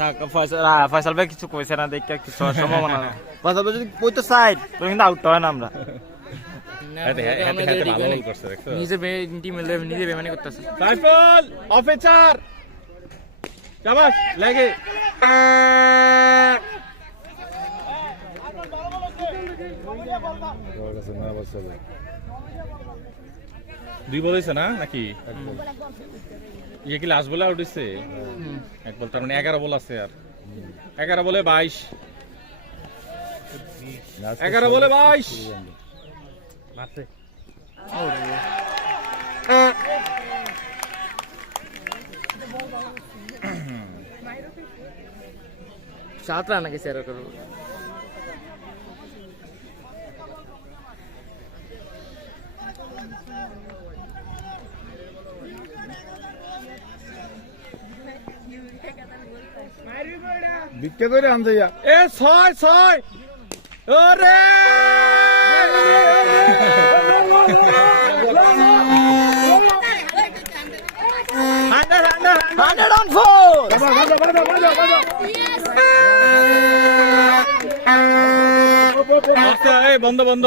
থাক ফয়সাল ভাই কিছু কইছে না দেখে কিছু সম্ভাবনা না ফয়সাল ভাই যদি কইতে চাই তো কিন্তু আউট হয় না আমরা নিজে টিমে নিজে বেমানি করতেছে সাইফুল অফিসার শাবাশ লাগে দুই বল হয়েছে না নাকি ইয়ে কি লাস্ট বলে আউট হয়েছে এক বল তার মানে 11 বল আছে আর 11 বলে 22 11 বলে 22 মারছে 7 রান নাকি স্যার করব বিক্কে করে আনতে যা এ 6 ওরে বন্ধ বন্ধ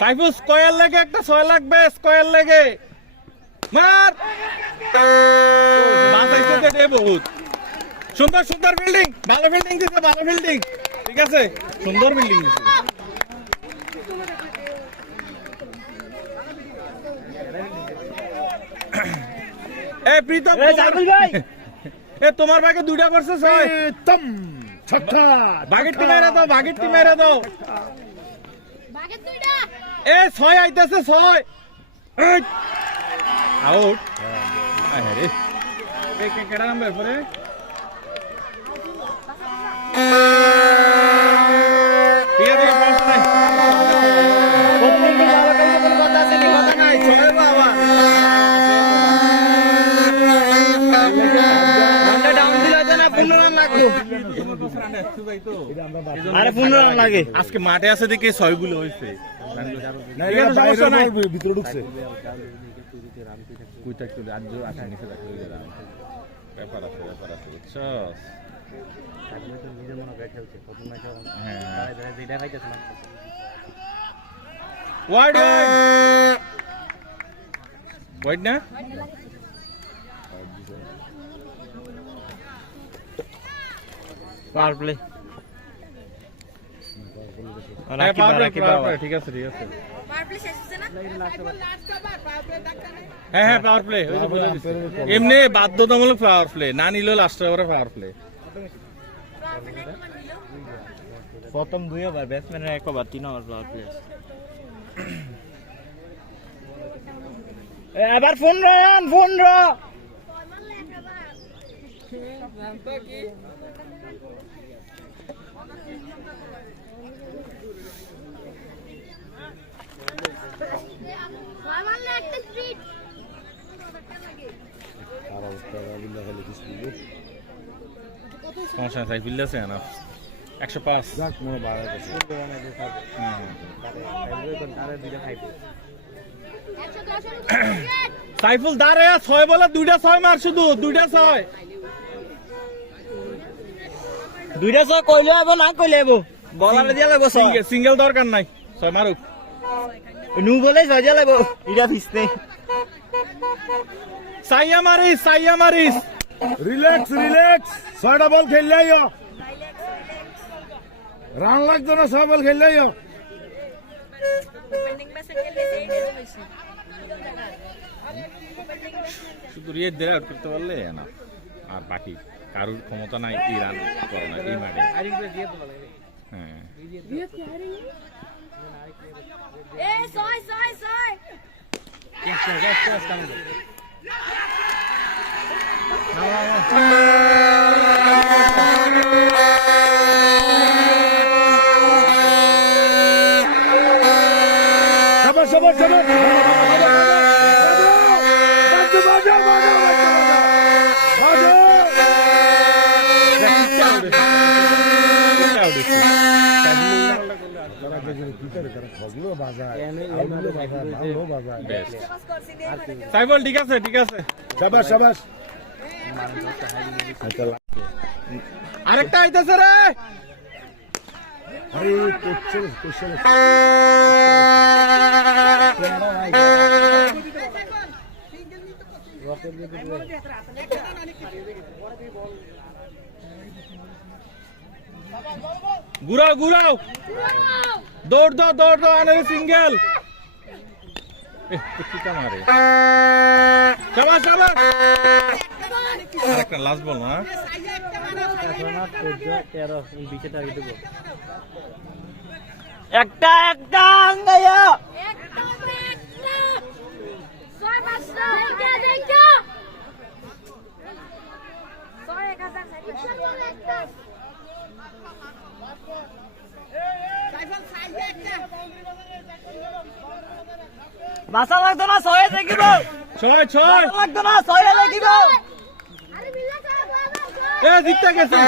সাইফুল স্কয়ার লেগে একটা 6 লাগবে স্কয়ার লেগে মার বাঁচাইতে দে বহুত সুন্দর সুন্দর বিল্ডিং ভালো বিল্ডিং দিছে ভালো বিল্ডিং ঠিক আছে সুন্দর বিল্ডিং দিছে এ প্রীতম সাইফুল ভাই এ তোমার ভাগে দুইটা করছে 6 তম ছক্কা বাগেটটি মেরে দাও বাগেটটি মেরে দাও বাগেট দুইটা এ 6 আইতাছে 6 আউট আরে কে কেডা নাম্বার পরে ঠিক আছে পাঁচ নাই ওপেনিং এ যাওয়ার কোনো কথা আছে নি কথা নাই চলে বাবা রানটা ডাউন দিলা জানা 15 রান লাগবে আরে 15 রান লাগে আজকে মাঠে আছে দেখে 6 গুলো হইছে না এটা সমস্যা নাই ভিতরে ঢুকছে কুইটা একটু আজ আসে নিচে রাখতে হবে ব্যাপার আছে বুঝছো নিজের মনে করে খেলছে প্রথম ম্যাচে হ্যাঁ যেটা খাইতেছে না ওয়াইড ওয়াইড না পাওয়ার প্লে ঠিক আছে ঠিক আছে পাওয়ার প্লে শেষ হচ্ছে না হ্যাঁ হ্যাঁ পাওয়ার প্লে এমনি বাধ্যতামূলক পাওয়ার প্লে না নিলেও লাস্ট ওভারে পাওয়ার প্লে প্রথম 2 ওভার ব্যাটসম্যানের 1 ওভার 3 ওভার পাওয়ার প্লে এবার ফোন র সমস্যা নাই বিল্লাছে না 105 যাক মনে বাড়া গেছে সাইফুল দাঁড়ে 6 বলে 2টা 6 মার শুধু 2টা 6 2টা 6 কইলে আইবো না কইলে আইবো বলারে দিয়া লাগবো সিঙ্গেল দরকার নাই 6 মারুক নু বলে 6 দিয়া লাগবো ইডা ফিসতে সাইয়া মারিস রিল্যাক্স 6টা বল খেললে আইও রান লাগতো না 6 বল খেললে আইও পেন্ডিং ম্যাচে খেললে এই ডেজে বেশি শুধু রিয়েট দেয়া করতে পারলে না আর বাকি কারোর ক্ষমতা নাই এই রান করে না এই মাঠে হ্যাঁ এ ছয় বেস্ট সাইফুল ঠিক আছে ঠিক আছে শাবাশ শাবাশ আরেকটা আইতাছে রে আরে কোশ্চেন কোশ্চেন ঘুরাও ঘুরাও দৌড় দাও আনে সিঙ্গেল কিটা মারে শাবাশ শাবাশ আরেকটা লাস্ট বল না একটা আঙ্গাইয়া একটা ছয় পাঁচটা দেখো ছয় 1000 বাসা লাগতো না ছয়ে দেখিব ছয় ছয় লাগতো না ছয়ে দেখিব আরে বিল্লা এ জিততে গেছে